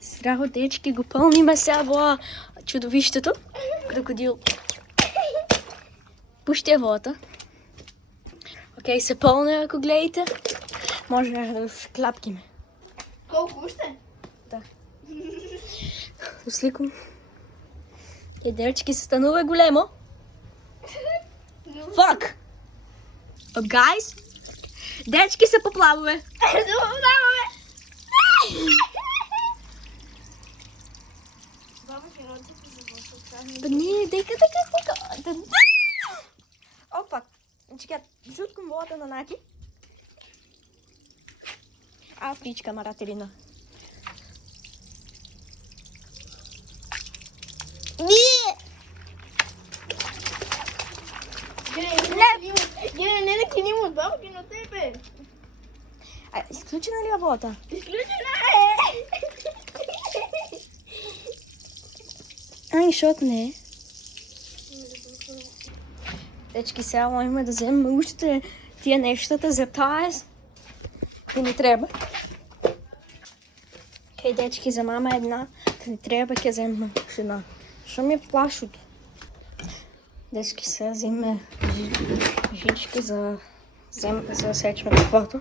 Здраво, дечки, го пълниме сега чудовището. Крокодил. Пуште вода. Окей, се пълне, ако гледате. Може да вклапкиме. Колко ще? Да. Усликам. Дечки се станува големо. Fuck! Up, guys? Дечки се поплаваме. Не, дека. Опа, чекай, жуткам вода на Наки. Пичка, Марателина. Не да киним от бабки на тебе. Изключена ли е вода? Изключена е. Шок не е. Дечки, сега имаме да вземем още тия нещата за таз. И не трябва. Окей, дечки, за мама една. Не трябва да вземем една. Що ми е плашото? Дечки, сега вземем жички за сечме каквото.